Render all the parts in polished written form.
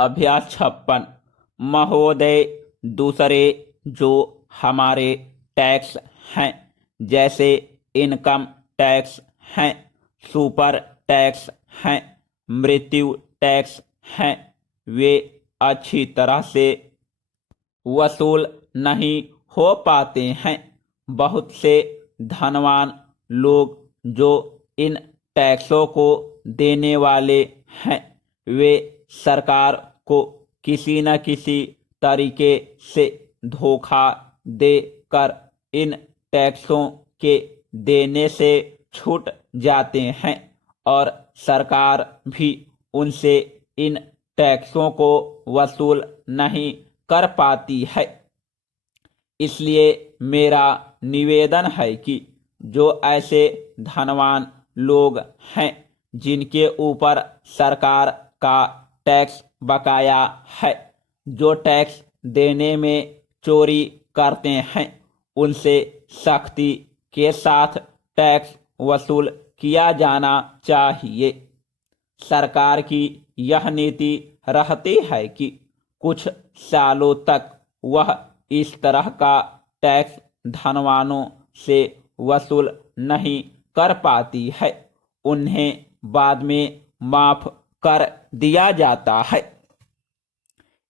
अभ्यास 56। महोदय, दूसरे जो हमारे टैक्स हैं, जैसे इनकम टैक्स हैं, सुपर टैक्स हैं, मृत्यु टैक्स हैं, वे अच्छी तरह से वसूल नहीं हो पाते हैं। बहुत से धनवान लोग जो इन टैक्सों को देने वाले हैं, वे सरकार को किसी न किसी तरीके से धोखा देकर इन टैक्सों के देने से छूट जाते हैं और सरकार भी उनसे इन टैक्सों को वसूल नहीं कर पाती है। इसलिए मेरा निवेदन है कि जो ऐसे धनवान लोग हैं जिनके ऊपर सरकार का टैक्स बकाया है, जो टैक्स देने में चोरी करते हैं, उनसे सख्ती के साथ टैक्स वसूल किया जाना चाहिए। सरकार की यह नीति रहती है कि कुछ सालों तक वह इस तरह का टैक्स धनवानों से वसूल नहीं कर पाती है, उन्हें बाद में माफ कर दिया जाता है।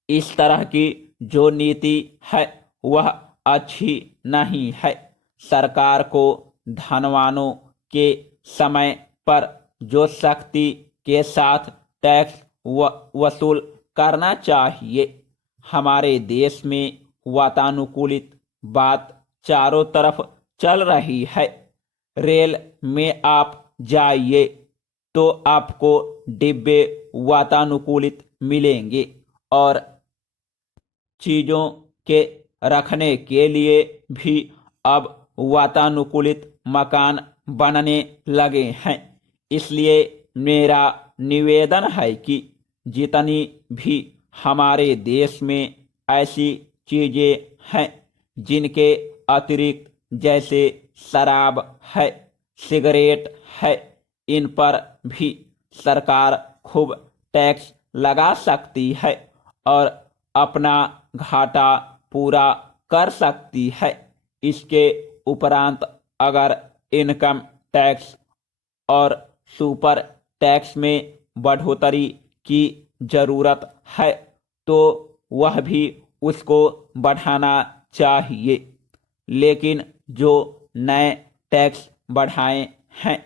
इस तरह की जो नीति है वह अच्छी नहीं है। सरकार को धनवानों के समय पर जो सख्ती के साथ टैक्स वसूल करना चाहिए। हमारे देश में वातानुकूलित बात चारों तरफ चल रही है। रेल में आप जाइए तो आपको डिब्बे वातानुकूलित मिलेंगे और चीज़ों के रखने के लिए भी अब वातानुकूलित मकान बनने लगे हैं। इसलिए मेरा निवेदन है कि जितनी भी हमारे देश में ऐसी चीज़ें हैं जिनके अतिरिक्त, जैसे शराब है, सिगरेट है, इन पर भी सरकार खूब टैक्स लगा सकती है और अपना घाटा पूरा कर सकती है। इसके उपरांत अगर इनकम टैक्स और सुपर टैक्स में बढ़ोतरी की ज़रूरत है तो वह भी उसको बढ़ाना चाहिए। लेकिन जो नए टैक्स बढ़ाए हैं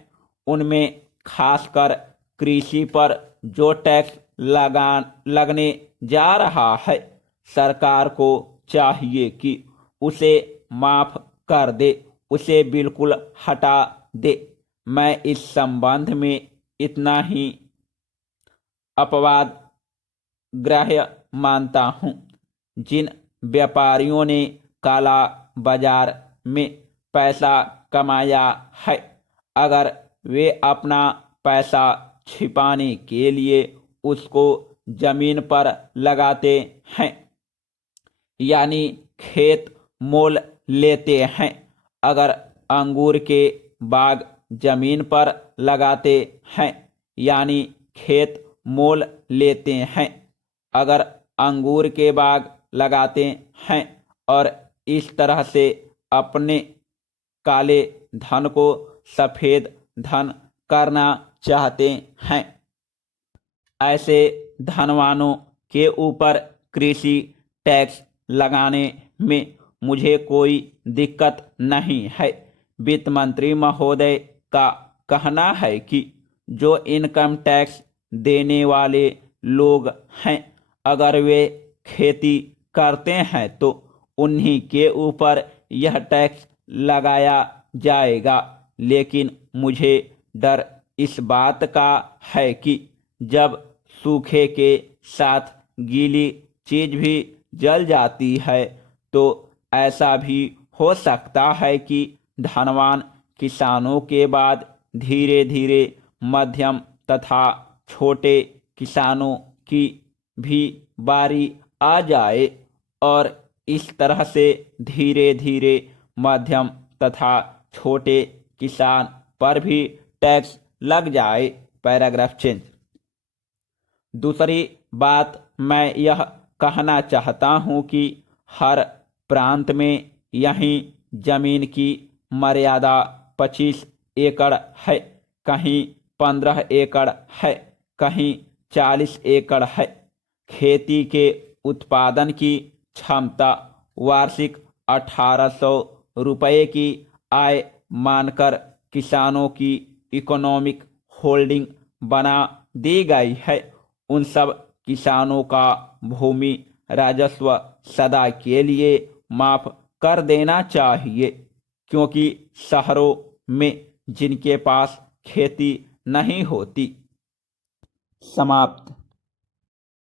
उनमें खासकर कृषि पर जो टैक्स लगने जा रहा है, सरकार को चाहिए कि उसे माफ कर दे, उसे बिल्कुल हटा दे। मैं इस संबंध में इतना ही अपवाद ग्राह्य मानता हूँ। जिन व्यापारियों ने काला बाजार में पैसा कमाया है, अगर वे अपना पैसा छिपाने के लिए उसको जमीन पर लगाते हैं, यानी खेत मोल लेते हैं, अगर अंगूर के बाग जमीन पर लगाते हैं यानी खेत मोल लेते हैं, अगर अंगूर के बाग लगाते हैं और इस तरह से अपने काले धन को सफ़ेद धन करना चाहते हैं, ऐसे धनवानों के ऊपर कृषि टैक्स लगाने में मुझे कोई दिक्कत नहीं है। वित्त मंत्री महोदय का कहना है कि जो इनकम टैक्स देने वाले लोग हैं, अगर वे खेती करते हैं तो उन्हीं के ऊपर यह टैक्स लगाया जाएगा। लेकिन मुझे डर इस बात का है कि जब सूखे के साथ गीली चीज़ भी जल जाती है तो ऐसा भी हो सकता है कि धनवान किसानों के बाद धीरे धीरे मध्यम तथा छोटे किसानों की भी बारी आ जाए और इस तरह से धीरे धीरे मध्यम तथा छोटे किसान पर भी टैक्स लग जाए। Paragraph change. दूसरी बात मैं यह कहना चाहता हूँ कि हर प्रांत में यहीं जमीन की मर्यादा 25 एकड़ है, कहीं 15 एकड़ है, कहीं 40 एकड़ है। खेती के उत्पादन की क्षमता वार्षिक 1800 रुपये की आय मानकर किसानों की इकोनॉमिक होल्डिंग बना दी गई है। उन सब किसानों का भूमि राजस्व सदा के लिए माफ कर देना चाहिए, क्योंकि शहरों में जिनके पास खेती नहीं होती। समाप्त।